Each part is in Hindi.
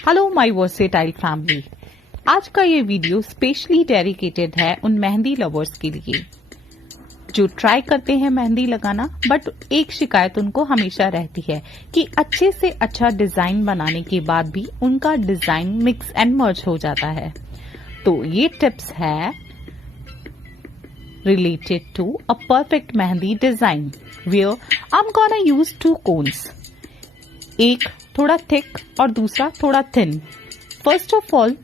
Hello my versatile family. आज का ये वीडियो स्पेशली डेडिकेटेड है उन मेहंदी लवर्स के लिए जो ट्राई करते हैं मेहंदी लगाना, बट एक शिकायत उनको हमेशा रहती है कि अच्छे से अच्छा डिजाइन बनाने के बाद भी उनका डिजाइन मिक्स एंड मर्ज हो जाता है। तो ये टिप्स है related to a perfect mehndi design where I'm gonna use two cones, एक थोड़ा थिक और दूसरा थोड़ा थिन। फर्स्ट ऑफ ऑल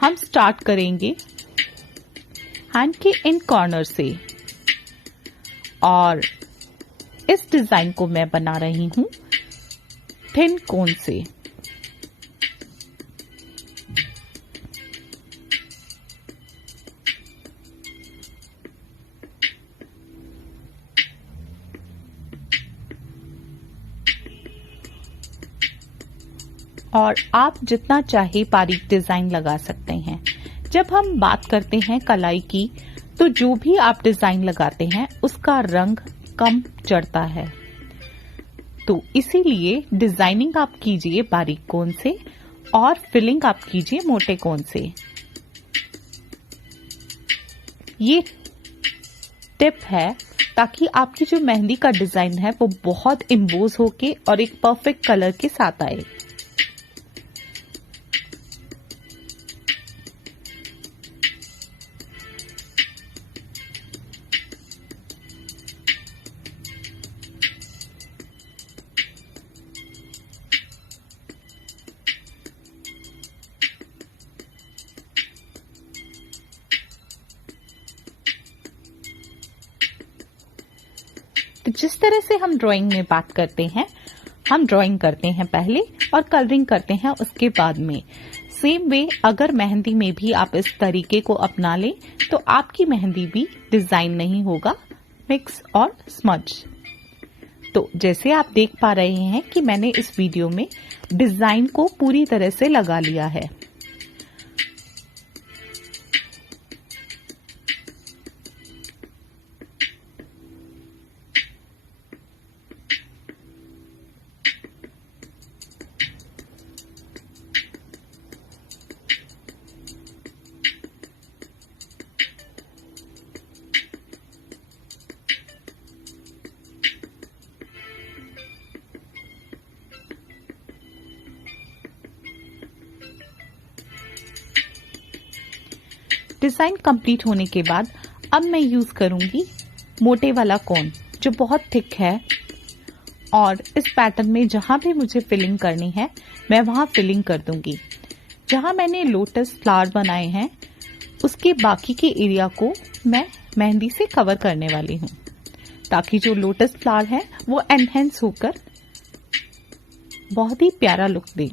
हम स्टार्ट करेंगे हैंड के इन कॉर्नर से, और इस डिजाइन को मैं बना रही हूं थिन कोन से। और आप जितना चाहे बारीक डिजाइन लगा सकते हैं। जब हम बात करते हैं कलाई की, तो जो भी आप डिजाइन लगाते हैं उसका रंग कम चढ़ता है, तो इसीलिए डिजाइनिंग आप कीजिए बारीक कोन से और फिलिंग आप कीजिए मोटे कोन से। ये टिप है ताकि आपकी जो मेहंदी का डिजाइन है वो बहुत इम्बोज होके और एक परफेक्ट कलर के साथ आए। तो जिस तरह से हम ड्राइंग में बात करते हैं, हम ड्राइंग करते हैं पहले और कलरिंग करते हैं उसके बाद में। सेम वे अगर मेहंदी में भी आप इस तरीके को अपना लें तो आपकी मेहंदी भी डिजाइन नहीं होगा मिक्स और स्मज। तो जैसे आप देख पा रहे हैं कि मैंने इस वीडियो में डिजाइन को पूरी तरह से लगा लिया है। डिजाइन कंप्लीट होने के बाद अब मैं यूज करूंगी मोटे वाला कोन जो बहुत थिक है, और इस पैटर्न में जहां भी मुझे फिलिंग करनी है मैं वहां फिलिंग कर दूंगी। जहां मैंने लोटस फ्लावर बनाए हैं उसके बाकी के एरिया को मैं मेहंदी से कवर करने वाली हूं, ताकि जो लोटस फ्लावर है वो एनहेंस होकर बहुत ही प्यारा लुक दे।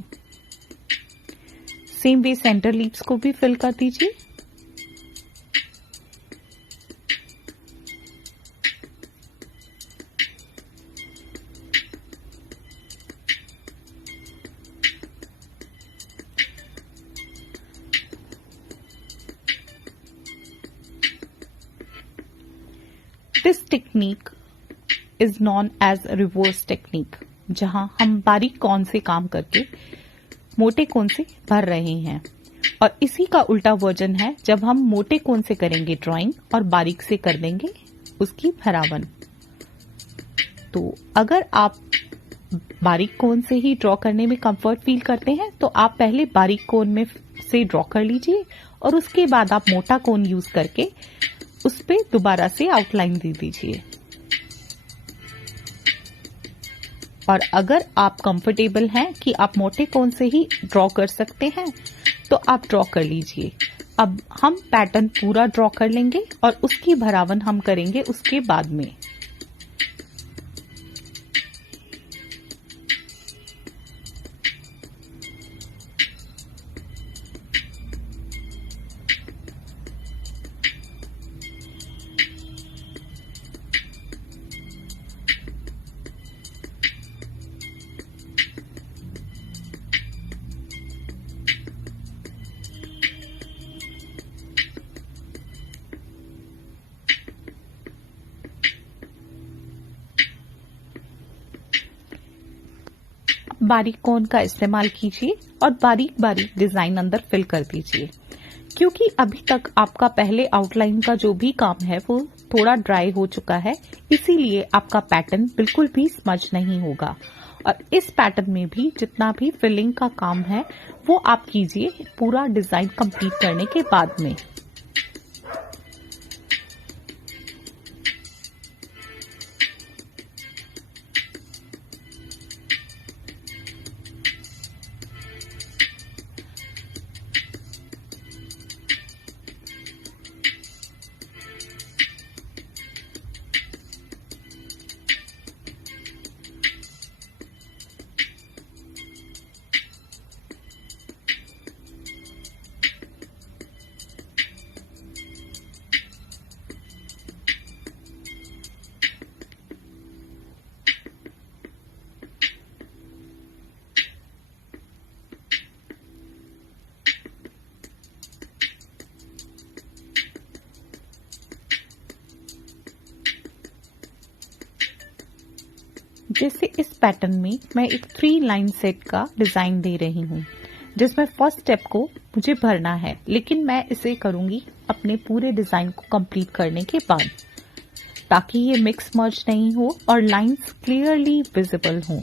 सेम वे सेंटर लीव्स को भी फिल कर दीजिए। This technique is known as reverse technique, जहां हम बारीक कोन से काम करके मोटे कोन से भर रहे हैं, और इसी का उल्टा वर्जन है जब हम मोटे कोन से करेंगे ड्राइंग और बारीक से कर देंगे उसकी भरावन। तो अगर आप बारीक कोन से ही ड्रॉ करने में कंफर्ट फील करते हैं तो आप पहले बारीक कोन में से ड्रॉ कर लीजिए और उसके बाद आप मोटा कोन यूज करके उस पे दोबारा से आउटलाइन दे दीजिए। और अगर आप कंफर्टेबल हैं कि आप मोटे कोन से ही ड्रॉ कर सकते हैं तो आप ड्रॉ कर लीजिए। अब हम पैटर्न पूरा ड्रॉ कर लेंगे और उसकी भरावन हम करेंगे उसके बाद में। बारीक कोन का इस्तेमाल कीजिए और बारीक बारीक डिजाइन अंदर फिल कर दीजिए। क्योंकि अभी तक आपका पहले आउटलाइन का जो भी काम है वो थोड़ा ड्राई हो चुका है, इसीलिए आपका पैटर्न बिल्कुल भी स्मज नहीं होगा। और इस पैटर्न में भी जितना भी फिलिंग का काम है वो आप कीजिए पूरा डिजाइन कंप्लीट करने के बाद में। जैसे इस पैटर्न में मैं एक 3 लाइन सेट का डिजाइन दे रही हूँ, जिसमें फर्स्ट स्टेप को मुझे भरना है, लेकिन मैं इसे करूंगी अपने पूरे डिजाइन को कंप्लीट करने के बाद, ताकि ये मिक्स मर्ज नहीं हो और लाइंस क्लियरली विजिबल हों।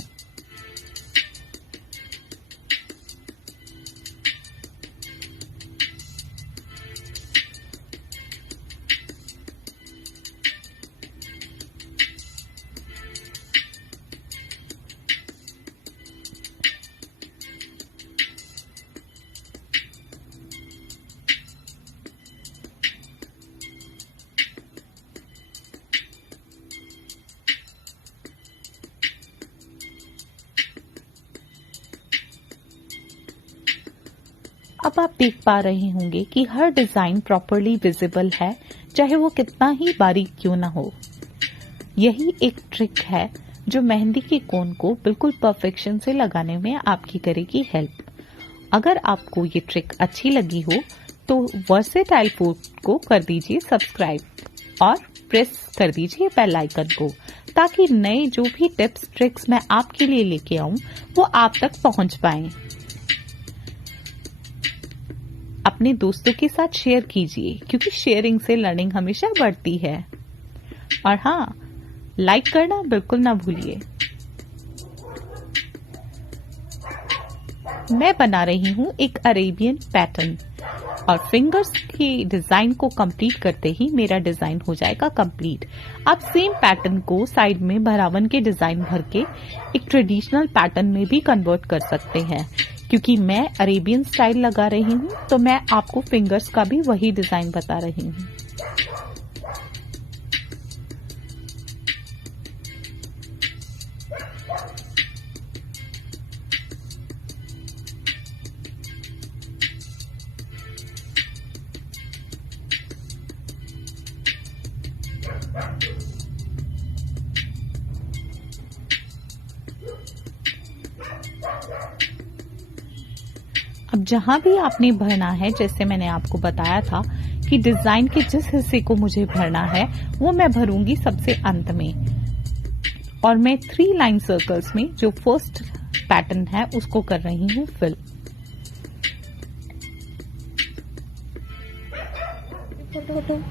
अब आप देख पा रहे होंगे कि हर डिजाइन प्रॉपरली विजिबल है, चाहे वो कितना ही बारीक क्यों ना हो। यही एक ट्रिक है जो मेहंदी के कोन को बिल्कुल परफेक्शन से लगाने में आपकी करेगी हेल्प। अगर आपको ये ट्रिक अच्छी लगी हो तो वर्सेटाइल फूड को कर दीजिए सब्सक्राइब और प्रेस कर दीजिए बेल आइकन को, ताकि नए जो भी टिप्स ट्रिक्स मैं आपके लिए लेके आऊं वो आप तक पहुंच पाएं। अपने दोस्तों के साथ शेयर कीजिए, क्योंकि शेयरिंग से लर्निंग हमेशा बढ़ती है। और हाँ, लाइक करना बिल्कुल ना भूलिए। मैं बना रही हूँ एक अरेबियन पैटर्न और फिंगर्स की डिजाइन को कंप्लीट करते ही मेरा डिजाइन हो जाएगा कंप्लीट। आप सेम पैटर्न को साइड में भरावन के डिजाइन भर के एक ट्रेडिशनल पैटर्न में भी कन्वर्ट कर सकते हैं। क्योंकि मैं अरेबियन स्टाइल लगा रही हूँ तो मैं आपको फिंगर्स का भी वही डिजाइन बता रही हूँ। अब जहां भी आपने भरना है, जैसे मैंने आपको बताया था कि डिजाइन के जिस हिस्से को मुझे भरना है वो मैं भरूंगी सबसे अंत में, और मैं 3 लाइन सर्कल्स में जो फर्स्ट पैटर्न है उसको कर रही हूँ fill.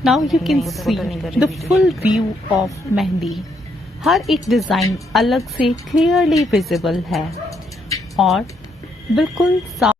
Now you can see the full view of mehndi. हर एक डिजाइन अलग से क्लियरली विजिबल है और बिल्कुल साफ